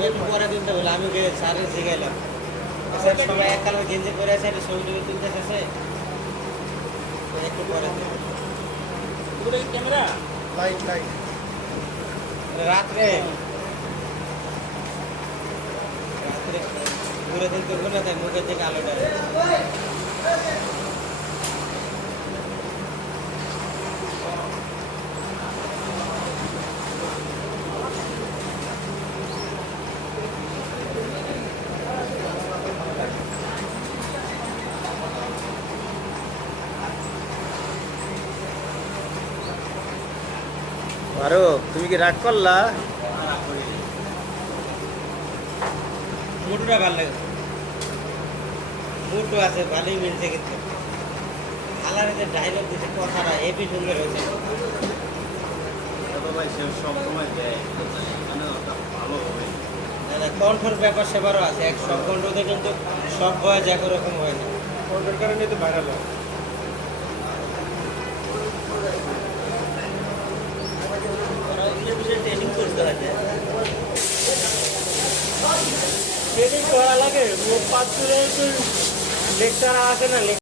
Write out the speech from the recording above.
একটু পরে দিন তো বলে আমি স্যারে শিখাইলাম স্যার সবাই এক কালো গেঞ্জি পরে আছে একটা ছবি টবি তুলতে আছে একটু পরে দিন ক্যামেরা লাইট লাইট রাত্রে রাত্রে পুরো দিন করবো না তাই মুখের দিকে আলোটা আরো তুমি কি রাগ করলা? মুটুটা ভালো লাগে মুটু আছে ভালোই মিলছে কিন্তু কালারে যে ডায়লগ দিচ্ছে কথাটা হেভি সুন্দর হয়েছে সবসময় দেয় মানে ভালো হবে। কণ্ঠর ব্যাপার সেবারও আছে এক সব কণ্ঠতে কিন্তু সব বয়স একরকম হয় না কন্টেন্ট কারণে তো ভাইরাল হয়। ট্রেনিং করতে হয় ট্রেনিং করা লাগে পাঁচ লেকচার আছে না